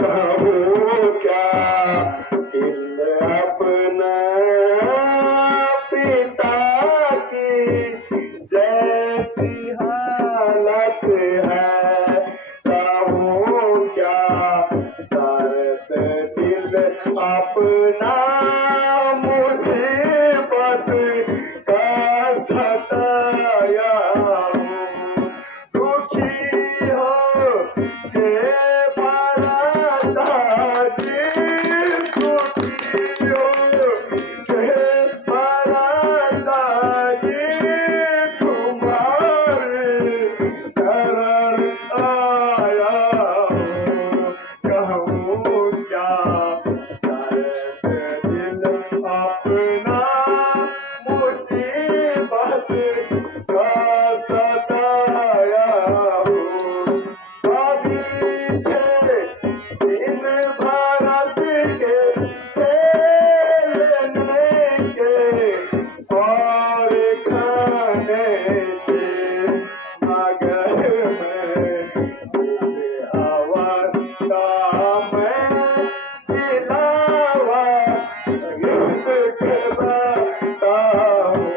कहूँ क्या इन अपना पिता की जैसी हालत है। कहूँ क्या दर्द दिल अपना मुसीबत का सताया हूँ। दुखी हो जे दादी, दुखी हो जे दादी, तुम्हारे शरण आया हूँ। कहूँ क्या दर्द दिल अपना मुसीबत का सताया हूँ। अभी थे दिन भारत के खेलने के और खाने के, मगर मैं अवस्था में दिलावा इसके लाता हूँ।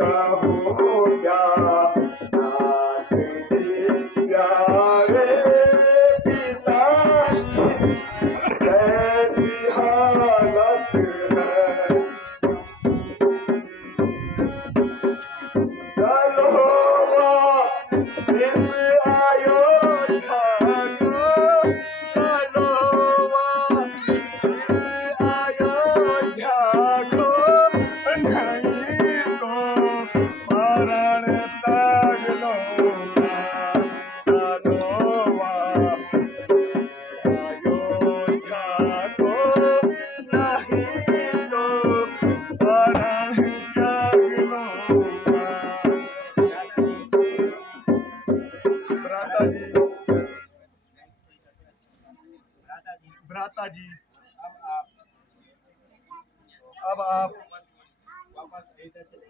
कहूँ क्या नाथ जी प्यारे पिता की कैसी हालत है। चलो इस अयोध्या को, चलो इस अयोध्या को, नहीं तो मरण त्याग लूंगा। चलो अयोध्या को, नहीं तो मरण त्याग लूंगा। भ्राता जी, भ्राता जी, अब आप